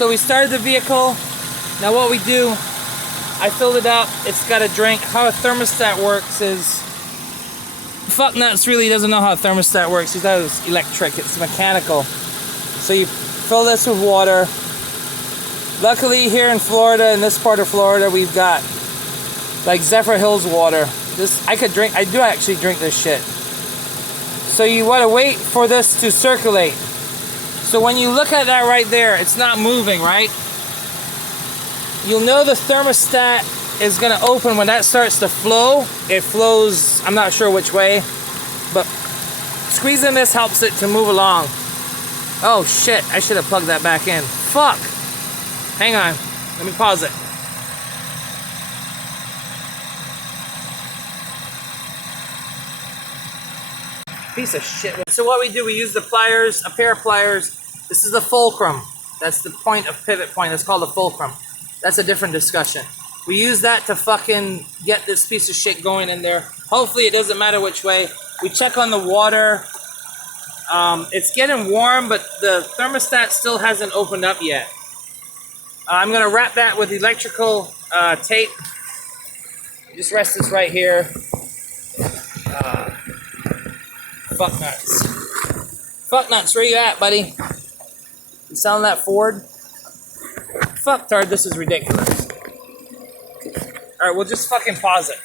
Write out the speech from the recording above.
So we started the vehicle. Now what we do, I filled it up. It's got a drink. How a thermostat works is, fuck nuts really doesn't know how a thermostat works. He thought it was electric. It's mechanical. So you fill this with water. Luckily here in Florida, in this part of Florida, we've got like Zephyr Hills water. This I do actually drink this shit. So you want to wait for this to circulate. So when you look at that right there, it's not moving, right? You'll know the thermostat is going to open when that starts to flow. It flows, I'm not sure which way, but squeezing this helps it to move along. Oh shit, I should have plugged that back in. Fuck. Hang on, let me pause it. Piece of shit. So what we do, we use the pliers, a pair of pliers. This is the fulcrum. That's the point of pivot point. That's called the fulcrum. That's a different discussion. We use that to fucking get this piece of shit going in there. Hopefully it doesn't matter which way. We check on the water. It's getting warm, but the thermostat still hasn't opened up yet. I'm gonna wrap that with electrical tape. Just rest this right here. Fuck nuts. Fuck nuts, where you at, buddy? You selling that Ford? Fuck tard, this is ridiculous. Alright, we'll just fucking pause it.